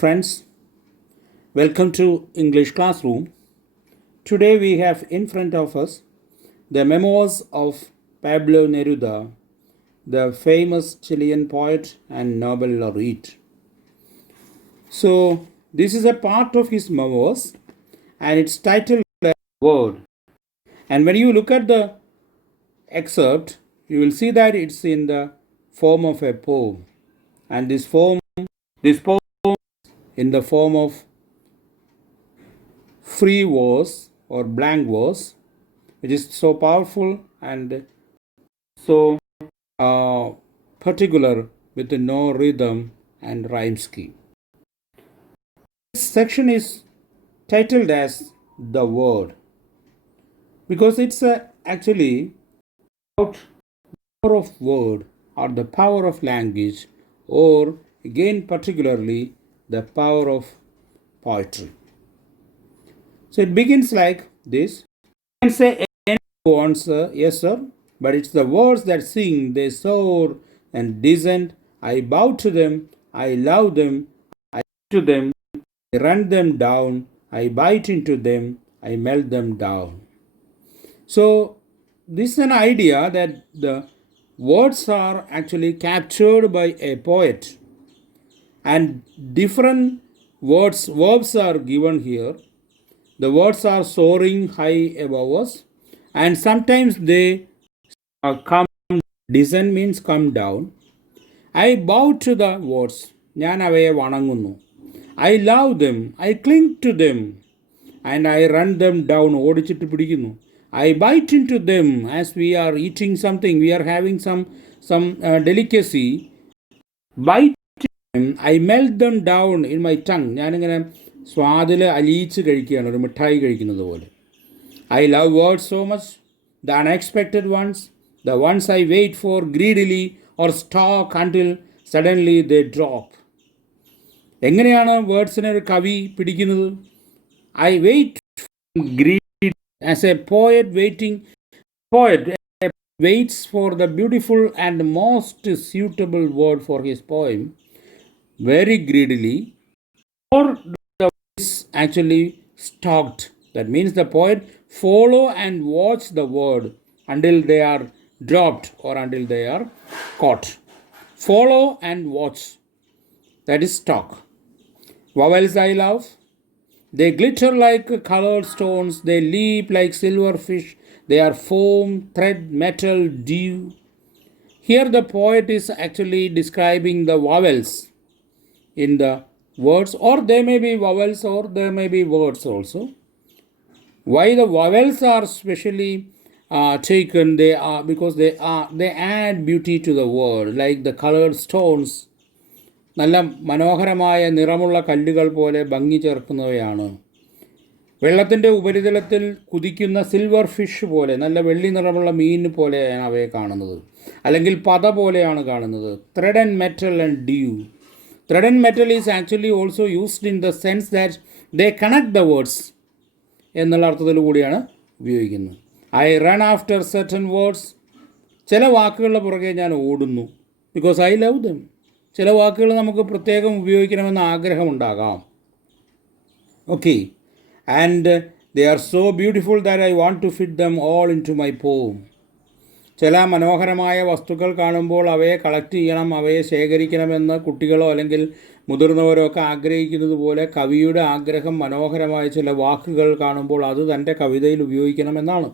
friends, welcome to English Classroom. Today we have in front of us the memoirs of Pablo Neruda, the famous Chilean poet and Nobel laureate. So this is a part of his memoirs and it's titled Word. And when you look at the excerpt, you will see that it's in the form of a poem. And this poem in the form of free verse or blank verse, which is so powerful and so particular with no rhythm and rhyme scheme. This section is titled as The Word because it's actually about the power of word or the power of language, or again particularly the power of poetry. So it begins like this. You can say anyone answer, yes sir, but it's the words that sing, they soar and descend. I bow to them, I love them, I to them, I run them down, I bite into them, I melt them down. So this is an idea that the words are actually captured by a poet and different verbs are given here. The words are soaring high above us, and sometimes they come. Descend means come down. I bow to the words. ഞാൻ അവയെ വണങ്ങുന്നു. I love them. I cling to them. And I run them down. ഓടിച്ചിട്ട് പിടിക്കുന്നു. I bite into them as we are eating something. We are having some delicacy. Bite them. I melt them down in my tongue. ഞാനിങ്ങനെ സ്വാദിൽ അലിയിച്ച് കഴിക്കുകയാണ്, ഒരു മിഠായി കഴിക്കുന്നത് പോലെ. I love words so much, the unexpected ones, the ones I wait for greedily or stalk until suddenly they drop. എങ്ങനെയാണ് വേർഡ്സിനെ ഒരു കവി പിടിക്കുന്നത്? I wait for greed as a poet waits for the beautiful and most suitable word for his poem very greedily, or is actually stalked. That means the poet follow and watch the word until they are dropped or until they are caught. Follow and watch. That is stalk. Vowels I love. They glitter like colored stones. They leap like silver fish. They are foam, thread, metal, dew. Here the poet is actually describing the vowels in the words, or there may be vowels or there may be words also. Why the vowels are specially taken? They are because they add beauty to the word, like the colored stones. നല്ല മനോഹരമായ നിറമുള്ള കല്ലുകൾ പോലെ ഭംഗി ചേർക്കുന്നവയാണ്. വെള്ളത്തിൻ്റെ ഉപരിതലത്തിൽ കുതിക്കുന്ന സിൽവർ ഫിഷ് പോലെ, നല്ല വെള്ളി നിറമുള്ള മീൻ പോലെയാണ് അവയെ കാണുന്നത്, അല്ലെങ്കിൽ പത പോലെയാണ് കാണുന്നത്. Thread and metal and dew. Thread and metal is actually also used in the sense that they connect the words എന്നുള്ള അർത്ഥത്തിൽ കൂടിയാണ് ഉപയോഗിക്കുന്നത്. I run after certain words. ചില വാക്കുകളുടെ പുറകെ ഞാൻ ഓടുന്നു because I love them. ചില വാക്കുകൾ നമുക്ക് പ്രത്യേകം ഉപയോഗിക്കണമെന്ന് ആഗ്രഹമുണ്ടാകാം. Okay. And they are so beautiful that I want to fit them all into my poem. ചില മനോഹരമായ വസ്തുക്കൾ കാണുമ്പോൾ അവയെ കളക്ട് ചെയ്യണം, അവയെ ശേഖരിക്കണമെന്ന് കുട്ടികളോ അല്ലെങ്കിൽ മുതിർന്നവരോ ഒക്കെ ആഗ്രഹിക്കുന്നത് പോലെ കവിയുടെ ആഗ്രഹം മനോഹരമായ ചില വാക്കുകൾ കാണുമ്പോൾ അത് തൻ്റെ കവിതയിൽ ഉപയോഗിക്കണമെന്നാണ്.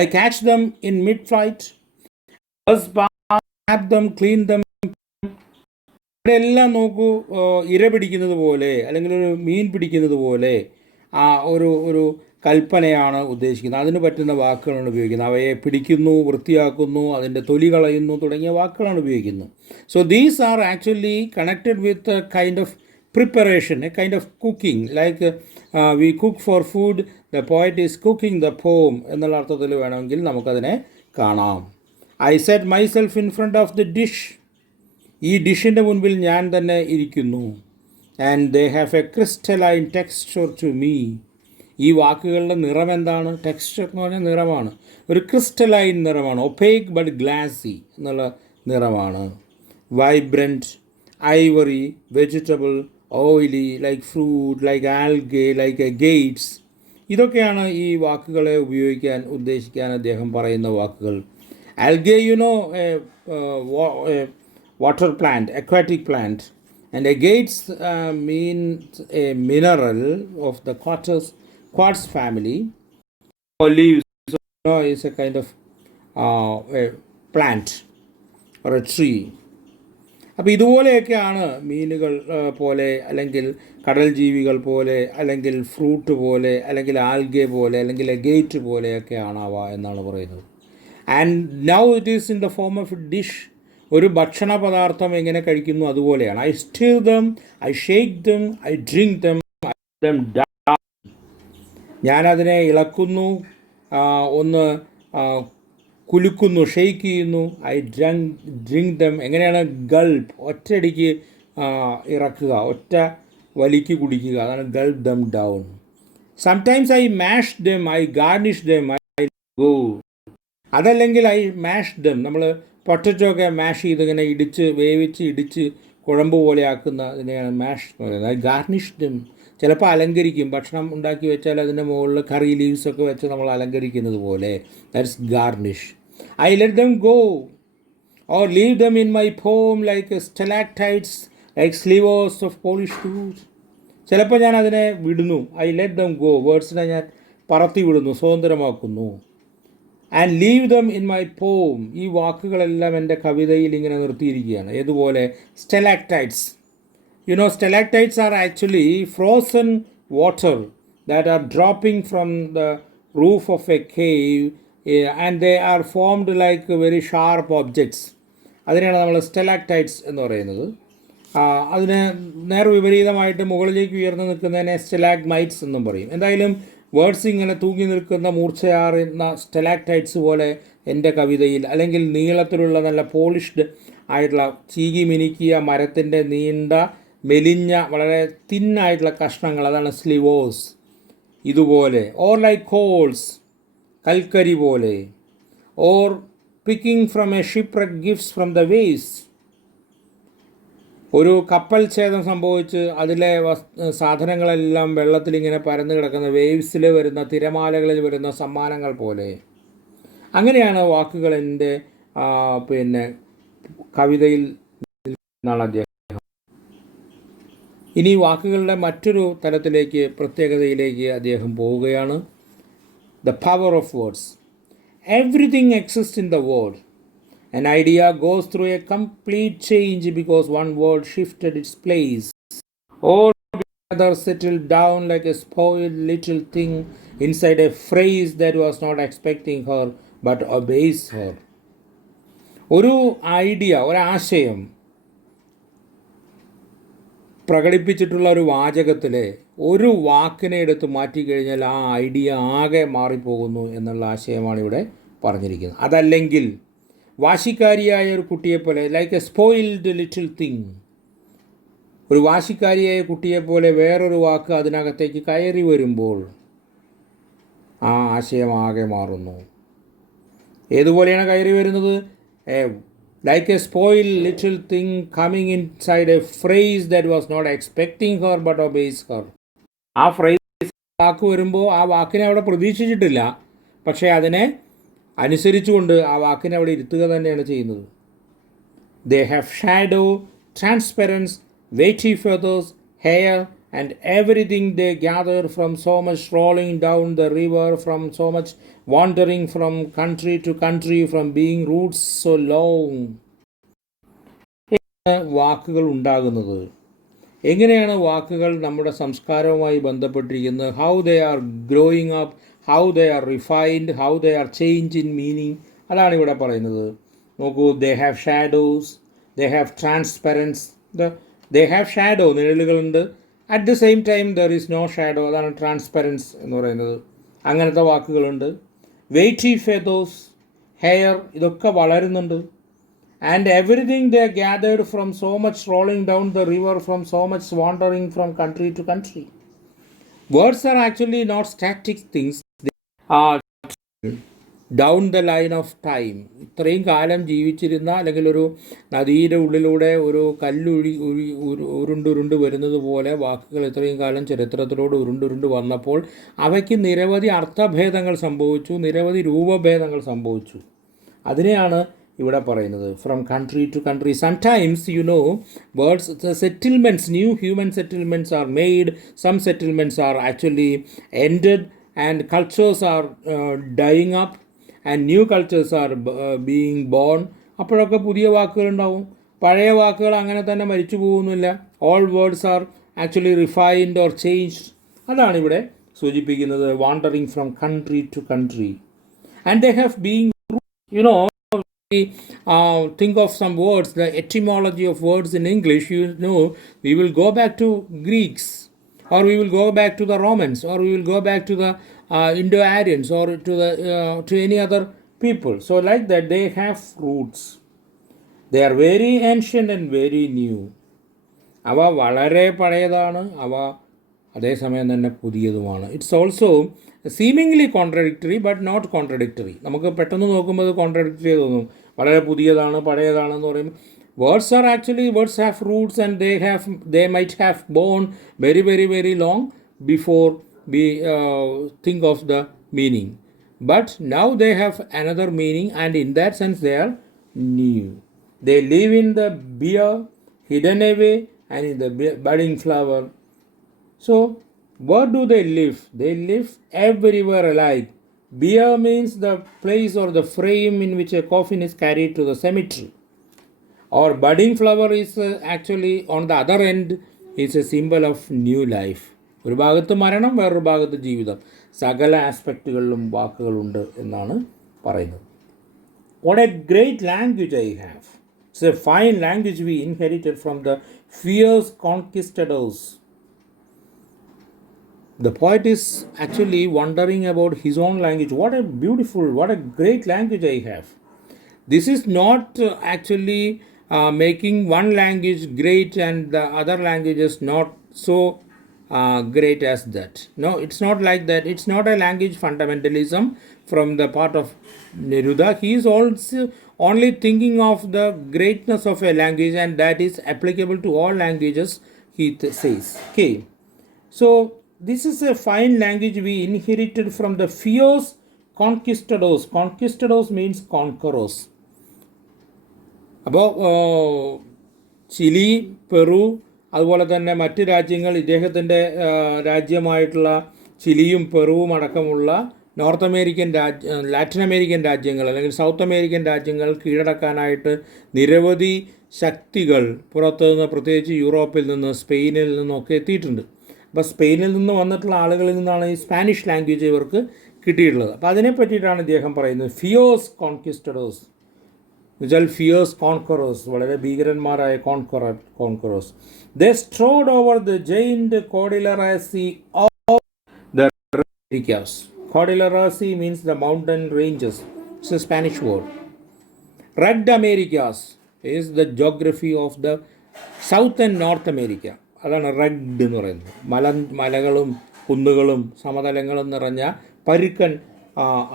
I catch them in mid-flight, grab them, clean them. ഇവിടെ എല്ലാം നോക്കൂ, ഇര പിടിക്കുന്നത് പോലെ അല്ലെങ്കിൽ ഒരു മീൻ പിടിക്കുന്നത് പോലെ ഒരു കൽപ്പനയാണ് ഉദ്ദേശിക്കുന്നത്. അതിന് പറ്റുന്ന വാക്കുകളാണ് ഉപയോഗിക്കുന്നത്. അവയെ പിടിക്കുന്നു, വൃത്തിയാക്കുന്നു, അതിൻ്റെ തൊലി കളയുന്നു തുടങ്ങിയ വാക്കുകളാണ് ഉപയോഗിക്കുന്നത്. So these are actually connected with a kind of preparation, a kind of cooking. Like we cook for food, the poet is cooking the poem എന്നുള്ള അർത്ഥത്തിൽ വേണമെങ്കിൽ നമുക്കതിനെ കാണാം. I set myself in front of the dish. ഈ ഡിഷിൻ്റെ മുൻപിൽ ഞാൻ തന്നെ ഇരിക്കുന്നു. And they have a crystalline texture to me. ഈ വാക്കുകളുടെ നിറം എന്താണ്? ടെക്സ്ചർ എന്ന് പറഞ്ഞാൽ നിറമാണ്. ഒരു ക്രിസ്റ്റലൈൻ നിറമാണ്. ഒപ്പേക്ക് ബട്ട് ഗ്ലാസി എന്നുള്ള നിറമാണ്. Vibrant, Ivory, vegetable, oily, like fruit, like algae, like Gates. ഇതൊക്കെയാണ് ഈ വാക്കുകളെ ഉപയോഗിക്കാൻ ഉദ്ദേശിക്കാൻ അദ്ദേഹം പറയുന്ന വാക്കുകൾ. Algae, water plant, aquatic plant, and agates means a mineral of the quartz family, or leaves, is a kind of a plant or a tree. അപ്പോൾ ഇതുപോലെയൊക്കെയാണ് മീനുകൾ പോലെ, അല്ലെങ്കിൽ കടൽ ജീവികൾ പോലെ, അല്ലെങ്കിൽ ഫ്രൂട്ട് പോലെ, അല്ലെങ്കിൽ ആൽഗെ പോലെ, അല്ലെങ്കിൽ എഗേറ്റ് പോലെയൊക്കെയാണ് അവ എന്നാണ് പറയുന്നത്. And now it is in the form of dish. ഒരു ഭക്ഷണ പദാർത്ഥം എങ്ങനെ കഴിക്കുന്നു അതുപോലെയാണ്. I stir dum, I shake dum, I drink dum, ഞാനതിനെ ഇളക്കുന്നു, ഒന്ന് കുലുക്കുന്നു, ഷെയ്ക്ക് ചെയ്യുന്നു. ഐ ഡ്രിങ്ക് ദം, എങ്ങനെയാണ്? ഗൾപ്പ്, ഒറ്റയടിക്ക് ഇറക്കുക, ഒറ്റ വലിക്ക് കുടിക്കുക, അതാണ് ഗൾപ്പ് ദം ഡൗൺ. സംടൈംസ് ഐ മാഷ് dum, I garnish dum, I go. അതല്ലെങ്കിൽ ഐ മാഷ് ദം, നമ്മൾ പൊട്ടറ്റോ ഒക്കെ മാഷ് ചെയ്ത് ഇങ്ങനെ വേവിച്ച് ഇടിച്ച് കുഴമ്പ് പോലെ ആക്കുന്ന അതിനെയാണ് മാഷ് എന്ന് പറയുന്നത്. ഐ ഗാർണിഷ് ദം, ചിലപ്പോൾ അലങ്കരിക്കും. ഭക്ഷണം ഉണ്ടാക്കി വെച്ചാൽ അതിൻ്റെ മുകളിൽ കറി ലീവ്സൊക്കെ വെച്ച് നമ്മൾ അലങ്കരിക്കുന്നത് പോലെ, that's garnish. I let them go or leave them in my home like stalactites, like slivers of polished wood. ചിലപ്പോൾ ഞാൻ അതിനെ വിടുന്നു. ഐ ലെറ്റ് ദം ഗോ, വേർഡ്സിനെ ഞാൻ പറത്തി വിടുന്നു, സ്വതന്ത്രമാക്കുന്നു. And leave them in my poem, ഈ വാക്കുകളെല്ലാം എൻ്റെ കവിതയിൽ ഇങ്ങനെ നിർത്തിയിരിക്കുകയാണ്. ഏതുപോലെ? സ്റ്റാലാക്ടൈറ്റ്സ്. Stalactites are actually frozen water that are dropping from the roof of a cave, and they are formed like very sharp objects. അതിനെയാണ് നമ്മൾ സ്റ്റാലാക്ടൈറ്റ്സ് എന്ന് പറയുന്നത്. അതിന് നേർവിപരീതമായിട്ട് മുകളിലേക്ക് ഉയർന്നു നിൽക്കുന്നതിനെ സ്റ്റാലാഗ്മൈറ്റ്സ് എന്നും പറയും. എന്തായാലും വേർഡ്സ് ഇങ്ങനെ തൂങ്ങി നിൽക്കുന്ന മൂർച്ചയാറുന്ന സ്റ്റാലാക്ടൈറ്റ്സ് പോലെ എൻ്റെ കവിതയിൽ, അല്ലെങ്കിൽ നീളത്തിലുള്ള നല്ല പോളിഷ്ഡ് ആയിട്ടുള്ള ചീകി മിനുക്കിയ മരത്തിൻ്റെ നീണ്ട മെലിഞ്ഞ വളരെ തിന്നായിട്ടുള്ള കഷ്ണങ്ങൾ, അതാണ് സ്ലിവേഴ്സ്, ഇതുപോലെ. ഓർ ലൈക്ക് കോൾസ്, കൽക്കരി പോലെ. Or picking from a shipwreck gifts from the waste, ഒരു കപ്പൽ ഛേദം സംഭവിച്ച് അതിലെ സാധനങ്ങളെല്ലാം വെള്ളത്തിലിങ്ങനെ പരന്നു കിടക്കുന്ന വേവ്സിൽ വരുന്ന, തിരമാലകളിൽ വരുന്ന സമ്മാനങ്ങൾ പോലെ. അങ്ങനെയാണ് വാക്കുകൾ എൻ്റെ കവിതയിൽ നിന്നാണ് അദ്ദേഹം. ഇനി വാക്കുകളുടെ മറ്റൊരു തലത്തിലേക്ക്, പ്രത്യേകതയിലേക്ക് അദ്ദേഹം പോവുകയാണ്. The power of words. Everything exist in the word. An idea goes through a complete change because one word shifted its place. All together settled down like a spoiled little thing inside a phrase that was not expecting her but obeys her. ഒരു ഐഡിയ, ഒരാശയം പ്രകടിപ്പിച്ചിട്ടുള്ള ഒരു വാചകത്തിലെ ഒരു വാക്കിനെ എടുത്ത് മാറ്റിക്കഴിഞ്ഞാൽ ആ ഐഡിയ ആകെ മാറിപ്പോകുന്നു എന്നുള്ള ആശയമാണ് ഇവിടെ പറഞ്ഞിരിക്കുന്നത്. അതല്ലെങ്കിൽ വാശിക്കാരിയായ ഒരു കുട്ടിയെപ്പോലെ, like a spoiled little thing, ഒരു വാശിക്കാരിയായ കുട്ടിയെപ്പോലെ വേറൊരു വാക്ക് അതിനകത്തേക്ക് കയറി വരുമ്പോൾ ആ ആശയം ആകെ മാറുന്നു. ഏതുപോലെയാണ് കയറി വരുന്നത്? Like a spoiled little thing coming inside a phrase that was not expecting her but obeys her. ആ ഫ്രേസ് വാക്ക് വരുമ്പോൾ ആ വാക്കിനെ അവിടെ പ്രതീക്ഷിച്ചിട്ടില്ല, പക്ഷേ അതിനെ അനുസരിച്ചുകൊണ്ട് ആ വാക്കിനെ അവിടെ ഇരുത്തുക തന്നെയാണ് ചെയ്യുന്നത്. They have shadow, transparence, weighty feathers, hair, and everything they gather from so much rolling down the river, from so much wandering from country to country, from being roots so long. വാക്കുകൾ ഉണ്ടാകുന്നത് എങ്ങനെയാണ്? വാക്കുകൾ നമ്മുടെ സംസ്കാരവുമായി ബന്ധപ്പെട്ടിരിക്കുന്നത്. How they are growing up, how they are refined, how they are change in meaning, അതാണ് ഇവിടെ പറയുന്നത്. നോക്കൂ, they have shadows, they have transparence. They have shadow, നിഴലുകളുണ്ട്. At the same time there is no shadow, അതാണ് transparence എന്ന് പറയുന്നത്. അങ്ങനത്തെ വാക്കുകളുണ്ട്. വെയ്റ്റി ഫെതോസ്, ഹെയർ, ഇതൊക്കെ വളരുന്നുണ്ട്. And everything they gathered from so much rolling down the river, from so much wandering from country to country. Words are actually not static things. They are down the line of time. ഇത്രയും കാലം ജീവിച്ചിരുന്ന അല്ലെങ്കിൽ ഒരു നദിയുടെ ഉള്ളിലൂടെ ഒരു ഉരുണ്ടുരുണ്ട് വരുന്നത് പോലെ വാക്കുകൾ ഇത്രയും കാലം ചരിത്രത്തിലൂടെ ഉരുണ്ടുരുണ്ട് വന്നപ്പോൾ അവയ്ക്ക് നിരവധി അർത്ഥഭേദങ്ങൾ സംഭവിച്ചു, നിരവധി രൂപഭേദങ്ങൾ സംഭവിച്ചു. അതിനെയാണ് ഇവിടെ പറയുന്നത്. From country to country sometimes words settlements, new human settlements are made, some settlements are actually ended and cultures are dying up and new cultures are being born. അപ്പോഴൊക്കെ പുതിയ വാക്കുകളുണ്ടാവും, പഴയ വാക്കുകൾ അങ്ങനെ തന്നെ മരിച്ചു പോകുന്നില്ല. All words are actually refined or changed. അതാണ് ഇവിടെ സൂചിപ്പിക്കുന്നത്, wandering from country to country. And they have been, think of some words, the etymology of words in English, we will go back to Greeks, or we will go back to the Romans, or we will go back to the Indo-Aryans, or to any other people. So like that, they have roots. They are very ancient and very new. അവ വളരെ പഴയതാണ്, അവ അതേസമയം തന്നെ പുതിയതുമാണ്. It's also seemingly contradictory but not contradictory. നമുക്ക് പെട്ടെന്ന് നോക്കുമ്പോൾ അത് കോൺട്രഡിക്ടറി തോന്നും, വളരെ പുതിയതാണ് പഴയതാണെന്ന് പറയുമ്പോൾ. Words are actually, words have Roots and they might have born very very very long before we think of the meaning, but now they have another meaning, and in that sense they are new. They live in the beer hidden away and in the budding flower. So where do they live? They live everywhere alike. Beer means the place or the frame in which a coffin is carried to the cemetery. Or budding flower is actually on the other end is a symbol of new life. ഒരു ഭാഗത്ത് മരണം, വേറൊരു ഭാഗത്ത് ജീവിതം. സകല ആസ്പെക്റ്റുകളിലും വാക്കുകളുണ്ട് എന്നാണ് പറയുന്നത്. What a great language I have. It's a fine language we inherited from the fierce conquistadors. The poet is actually wondering about his own language. What a beautiful, what a great language I have. This is not actually making one language great and the other languages not so great as that. No, it's not like that. It's not a language fundamentalism from the part of Neruda. He is also only thinking of the greatness of a language, and that is applicable to all languages, he says. Okay. So this is a fine language we inherited from the fierce conquistadors. Conquistadors means conquerors. അപ്പോൾ Chile, Peru, അതുപോലെ തന്നെ മറ്റ് രാജ്യങ്ങൾ, ഇദ്ദേഹത്തിൻ്റെ രാജ്യമായിട്ടുള്ള ചിലിയും പെറുവും അടക്കമുള്ള നോർത്ത് അമേരിക്കൻ ലാറ്റിൻ അമേരിക്കൻ രാജ്യങ്ങൾ അല്ലെങ്കിൽ സൗത്ത് അമേരിക്കൻ രാജ്യങ്ങൾ കീഴടക്കാനായിട്ട് നിരവധി ശക്തികൾ പുറത്തുനിന്ന്, പ്രത്യേകിച്ച് യൂറോപ്പിൽ നിന്ന്, സ്പെയിനിൽ നിന്നൊക്കെ എത്തിയിട്ടുണ്ട്. അപ്പോൾ സ്പെയിനിൽ നിന്ന് വന്നിട്ടുള്ള ആളുകളിൽ നിന്നാണ് ഈ സ്പാനിഷ് ലാംഗ്വേജ് ഇവർക്ക് കിട്ടിയിട്ടുള്ളത്. അപ്പോൾ അതിനെ പറ്റിയിട്ടാണ് ഇദ്ദേഹം പറയുന്നത്, ഫിയേഴ്സ് കോൺക്വിസ്റ്റഡേഴ്സ് എന്നുവെച്ചാൽ ഫിയേഴ്സ് കോൺക്വറേഴ്സ്, വളരെ ഭീകരന്മാരായ conquerors. They strode over the giant cordilleras of the Americas. Cordilleras means the mountain ranges. It's a Spanish word. Red Americas is the geography of the south and north America. അതാണ് red എന്ന് പറയുന്നത്. മലകളും കുന്നുകളും സമതലങ്ങളും നിറഞ്ഞ പരുക്കൻ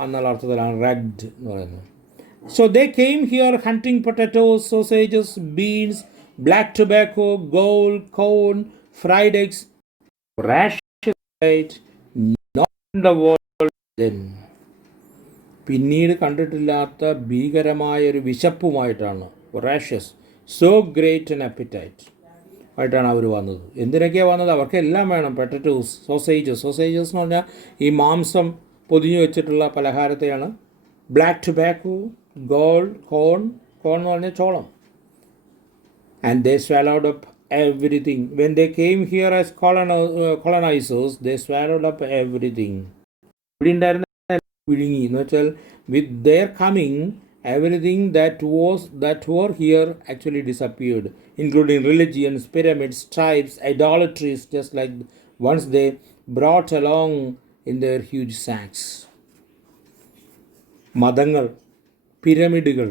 എന്നുള്ള അർത്ഥത്തിലാണ് റെഡ് എന്ന് പറയുന്നത്. So they came here hunting potatoes, sausages, beans, black tobacco, gold, corn, fried eggs, rations, not in the world then. പിന്നീട് കണ്ടിട്ടില്ലാത്ത ഭീകരമായൊരു വിശപ്പുമായിട്ടാണ്, റാഷ്യസ്, സോ ഗ്രേറ്റ് ആൻ അപ്പിറ്റൈറ്റ് ആയിട്ടാണ് അവർ വന്നത്. എന്തിനൊക്കെയാണ് വന്നത്? അവർക്ക് എല്ലാം വേണം. പൊട്ടറ്റോസ്, സോസേജസ് എന്ന് പറഞ്ഞാൽ ഈ മാംസം പൊതിഞ്ഞു വെച്ചിട്ടുള്ള പലഹാരത്തെയാണ്. ബ്ലാക്ക് ടൊബാക്കോ, ഗോൾഡ്, കോൺ എന്ന് പറഞ്ഞാൽ ചോളം. And they swallowed up everything. When they came here as colonizers, they swallowed up everything. ഇവിടെ ഉണ്ടായിരുന്ന വിഴുങ്ങി എന്ന് വെച്ചാൽ with their coming everything that were here actually disappeared, including religions, pyramids, tribes, idolatries, just like once they brought along in their huge sacks. മതങ്ങൾ, പിരമിഡുകൾ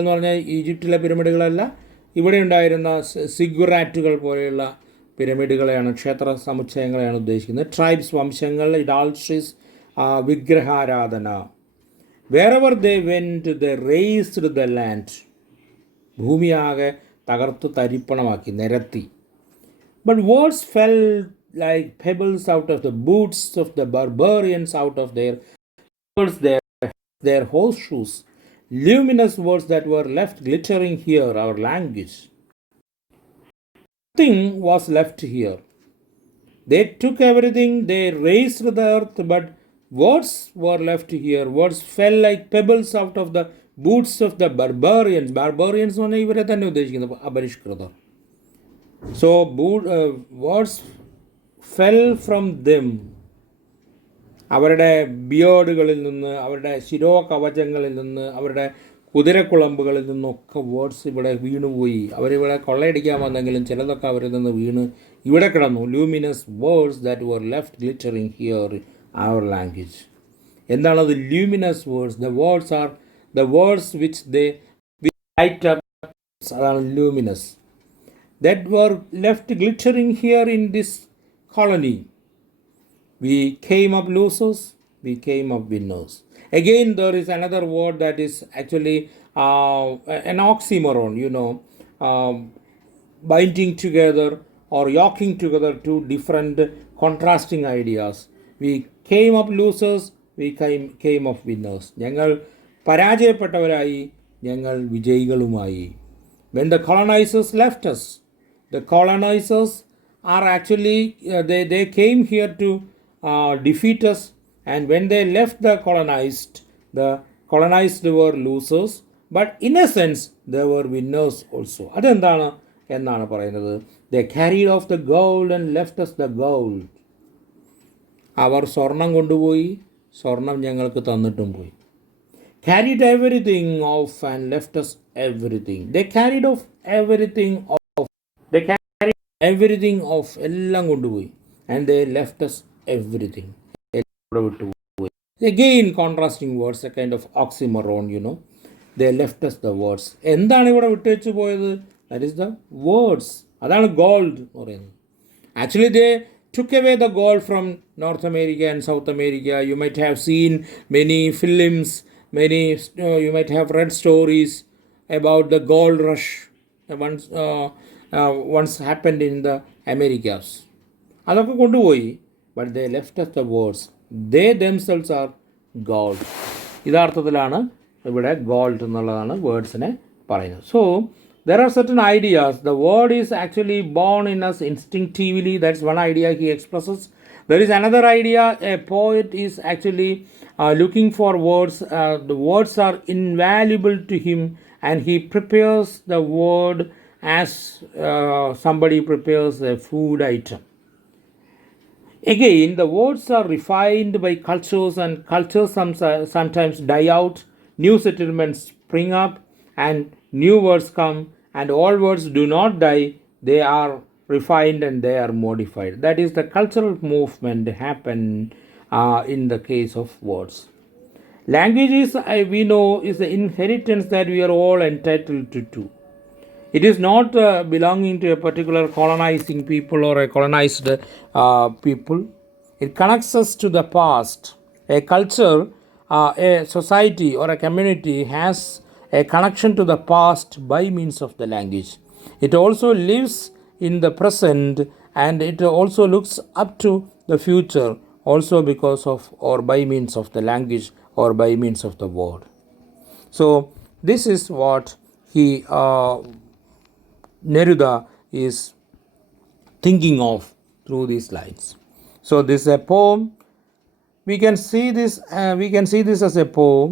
എന്ന് പറഞ്ഞാൽ ഈജിപ്തിലെ പിരമിഡുകളല്ല, ഇവിടെ ഉണ്ടായിരുന്ന സിഗുറാറ്റുകൾ പോലെയുള്ള പിരമിഡുകളെയാണ്, ക്ഷേത്ര സമുച്ചയങ്ങളെയാണ് ഉദ്ദേശിക്കുന്നത്. ട്രൈബ്സ്, വംശങ്ങൾ, ഇഡാൾട്രീസ്, വിഗ്രഹാരാധന. Wherever they went, they raised the land. ഭൂമിയാകെ തകർത്തു തരിപ്പണമാക്കി നിരത്തി. But words fell like pebbles out of the boots of the barbarians, out of their words, their horseshoes. Luminous words that were left glittering here, our language. Nothing was left here. They took everything, they raised the earth, but words were left here. Words fell like pebbles out of the boots of the barbarians. Barbarians എന്ന് പറഞ്ഞാൽ ഇവരെ തന്നെ ഉദ്ദേശിക്കുന്നത്, അപരിഷ്കൃതർ. So words fell from them. അവരുടെ ബിയേർഡുകളിൽ നിന്ന്, അവരുടെ ശിരോകവചങ്ങളിൽ നിന്ന്, അവരുടെ കുതിരക്കുളമ്പുകളിൽ നിന്നൊക്കെ വേർഡ്സ് ഇവിടെ വീണുപോയി. അവരിവിടെ കൊള്ളയടിക്കാൻ വന്നെങ്കിലും ചിലതൊക്കെ അവരിൽ നിന്ന് വീണ് ഇവിടെ കിടന്നു. Luminous words that were left glittering here our language. എന്താണത് luminous words? The words which they light up, അതാണ് luminous. That were left glittering here in this colony. We came up losers, we came up winners. Again, there is another word that is actually an oxymoron, binding together or yoking together two different contrasting ideas. We came up losers, we came up winners. ഞങ്ങൾ പരാജയപ്പെട്ടവരായി, ഞങ്ങൾ വിജയികളുമായി. When the colonizers left us, the colonizers are actually, they came here to defeat us, and when they left the colonized were losers, but in a sense they were winners also. അതെന്താണ് എന്നാണ് പറയുന്നത്? They carried off the gold and left us the gold. അവർ സ്വർണം കൊണ്ടുപോയി, സ്വർണം ഞങ്ങൾക്ക് തന്നിട്ടും പോയി. Carried everything off and left us everything. They carried off everything off. They carried everything off, എല്ലാം കൊണ്ടുപോയി. And they left us everything. Again, contrasting words, a kind of oxymoron, They left us the words. എന്താണ് ഇവിടെ വിട്ടുവെച്ച് പോയത്? That is the words. അതാണ് gold എന്ന് പറയുന്നത്. Actually, they took away the gold from North America and South America. You might have seen many films, you might have read stories about the gold rush once happened in the Americas. അതൊക്കെ കൊണ്ടുപോയി. But they left us the words. They themselves are gold. യഥാർത്ഥത്തിലാണ് ഇവിടെ ഗോൾഡ് എന്നുള്ളതാണ് വേർഡ്സിനെ പറയുന്നത്. So there are certain ideas. The word is actually born in us instinctively. That's one idea he expresses. There is another idea. A poet is actually looking for words. The words are invaluable to him, and he prepares the word as somebody prepares a food item. Again, the words are refined by cultures, and cultures sometimes die out. New settlements spring up, and new words come, and all words do not die. They are refined and they are modified. That is the cultural movement happen in the case of words. Language is, we know, is the inheritance that we are all entitled to. It is not belonging to a particular colonizing people or a colonized people. It connects us to the past. A culture, a society or a community has a connection to the past by means of the language. It also lives in the present, and it also looks up to the future also because of or by means of the language or by means of the word. So this is what Neruda is thinking of through these lines. So this is a poem. We can see this as a poem,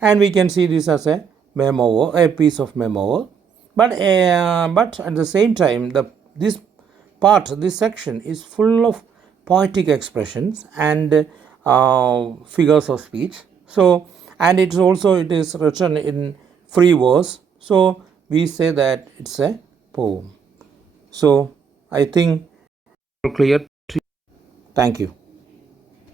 and we can see this as a memoir, a piece of memoir. But at the same time, this section is full of poetic expressions and figures of speech. So, and it is written in free verse. So we say that it's a poem. So I think clear to you. Thank you.